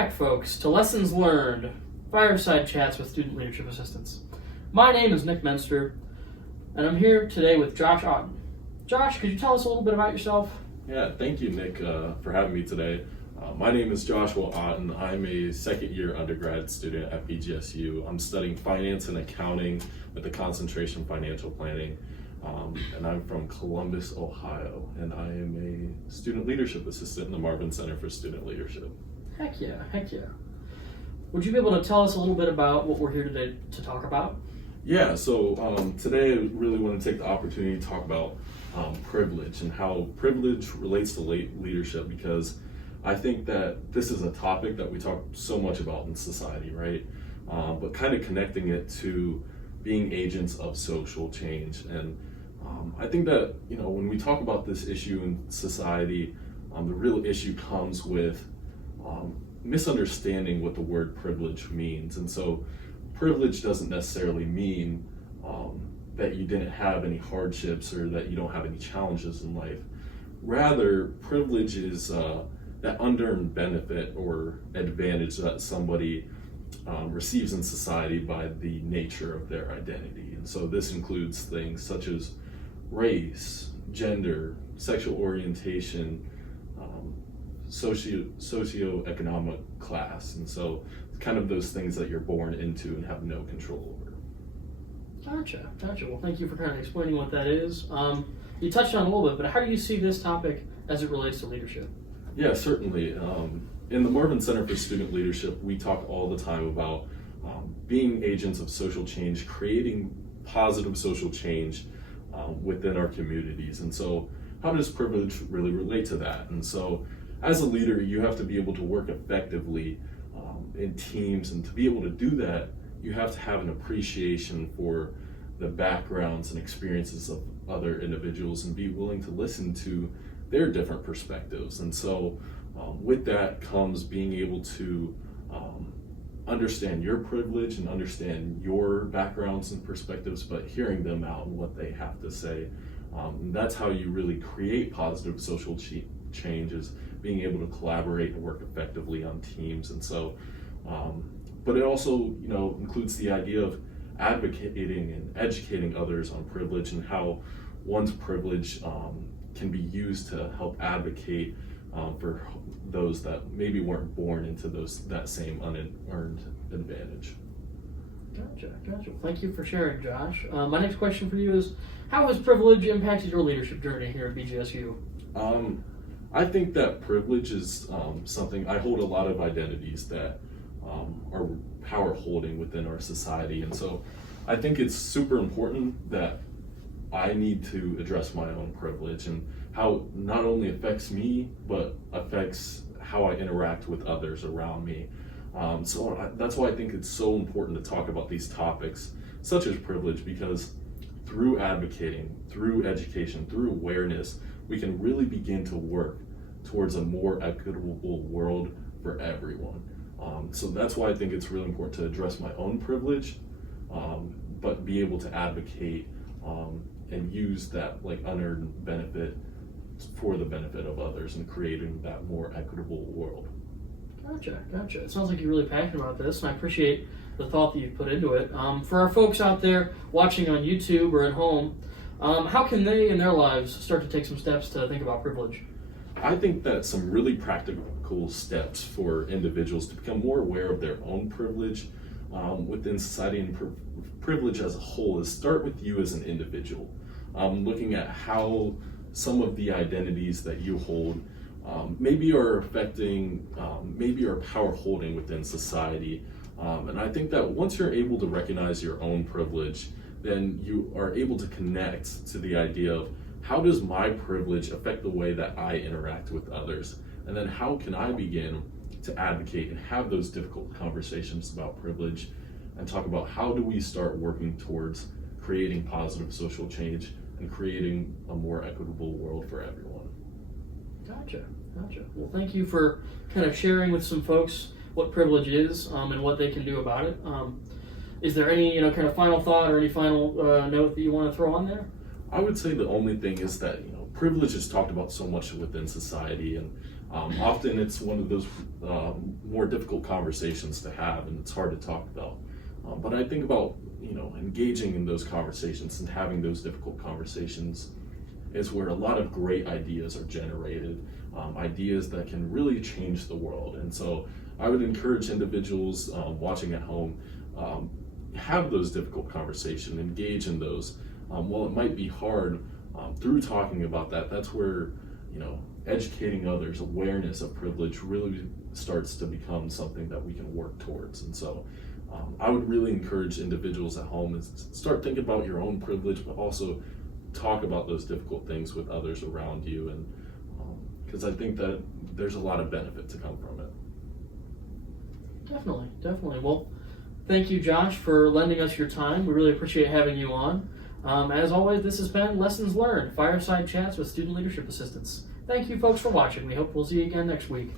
back, folks, to Lessons Learned, Fireside Chats with Student Leadership Assistants. My name is Nick Menster, and I'm here today with Josh Auten. Josh, could you tell us a little bit about yourself? Yeah, thank you, Nick, for having me today. My name is Joshua Auten. I'm a second-year undergrad student at BGSU. I'm studying finance and accounting with a concentration in financial planning, and I'm from Columbus, Ohio, and I am a student leadership assistant in the Marvin Center for Student Leadership. Heck yeah. Would you be able to tell us a little bit about what we're here today to talk about? Yeah, so today I really want to take the opportunity to talk about privilege and how privilege relates to leadership, because I think that this is a topic that we talk so much about in society, right? But kind of connecting it to being agents of social change. And I think that, when we talk about this issue in society, the real issue comes with misunderstanding what the word privilege means. And so privilege doesn't necessarily mean that you didn't have any hardships or that you don't have any challenges in life. Rather, privilege is that unearned benefit or advantage that somebody receives in society by the nature of their identity. And so this includes things such as race, gender, sexual orientation, socioeconomic class. And so it's kind of those things that you're born into and have no control over. Gotcha. Well, thank you for kind of explaining what that is. You touched on it a little bit, but how do you see this topic as it relates to leadership? Yeah, certainly. In the Marvin Center for Student Leadership, we talk all the time about being agents of social change, creating positive social change within our communities. And so how does privilege really relate to that? And so as a leader, you have to be able to work effectively in teams, and to be able to do that, you have to have an appreciation for the backgrounds and experiences of other individuals and be willing to listen to their different perspectives. And so with that comes being able to understand your privilege and understand your backgrounds and perspectives, but hearing them out and what they have to say. That's how you really create positive social change, is being able to collaborate and work effectively on teams. And so, but it also, includes the idea of advocating and educating others on privilege and how one's privilege can be used to help advocate for those that maybe weren't born into that same unearned advantage. Gotcha. Thank you for sharing, Josh. My next question for you is, how has privilege impacted your leadership journey here at BGSU? I think that privilege is something, I hold a lot of identities that are power holding within our society. And so I think it's super important that I need to address my own privilege and how it not only affects me, but affects how I interact with others around me. So that's why I think it's so important to talk about these topics, such as privilege, because through advocating, through education, through awareness, we can really begin to work towards a more equitable world for everyone. So that's why I think it's really important to address my own privilege, but be able to advocate and use that unearned benefit for the benefit of others and creating that more equitable world. Gotcha. It sounds like you're really passionate about this, and I appreciate the thought that you've put into it. For our folks out there watching on YouTube or at home, how can they in their lives start to take some steps to think about privilege? I think that some really practical steps for individuals to become more aware of their own privilege within society and privilege as a whole is start with you as an individual. Looking at how some of the identities that you hold maybe are affecting, maybe are power holding within society. And I think that once you're able to recognize your own privilege, then you are able to connect to the idea of, how does my privilege affect the way that I interact with others? And then how can I begin to advocate and have those difficult conversations about privilege and talk about how do we start working towards creating positive social change and creating a more equitable world for everyone. Gotcha. Well, thank you for kind of sharing with some folks what privilege is and what they can do about it. Is there any kind of final thought or any final note that you want to throw on there? I would say the only thing is that privilege is talked about so much within society, and Often it's one of those more difficult conversations to have, and it's hard to talk about. But I think about, engaging in those conversations and having those difficult conversations is where a lot of great ideas are generated, ideas that can really change the world. And so I would encourage individuals watching at home, have those difficult conversations, engage in those. While it might be hard, through talking about that, that's where, educating others, awareness of privilege really starts to become something that we can work towards. And so I would really encourage individuals at home is start thinking about your own privilege, but also talk about those difficult things with others around you. And because I think that there's a lot of benefit to come from it. Definitely. Well, thank you, Josh, for lending us your time. We really appreciate having you on. As always, this has been Lessons Learned, Fireside Chats with Student Leadership Assistants. Thank you, folks, for watching. We hope we'll see you again next week.